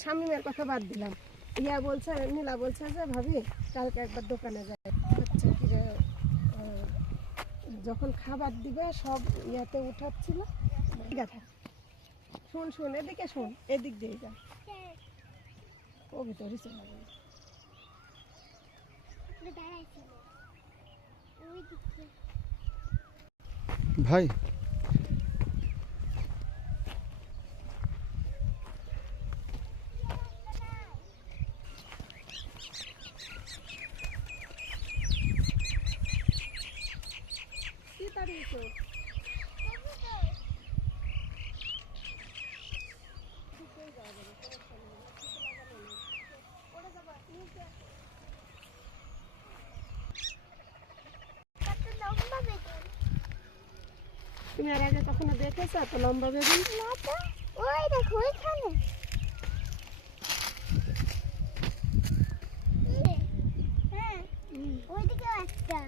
শামিমের কথা বাদ দিলাম, ইয়া বলছে, নীলা বলছে যে ভাবি কালকে একবার দোকানে যায়। হচ্ছে কি রে, যখন খাবার দিবে সব ইয়াতে উঠাচ্ছিল। শোন শোন, এদিকে শোন, এদিক দিয়ে যা, ও ভিতরে চলে গেল। ভাই কি তাড়িয়েছো? তুমি আর আগে কখনো দেখেছো এত লম্বা বেগুন? না তো, ওই দেখো ওইখানে। হ্যাঁ, ওইদিকেও একটা।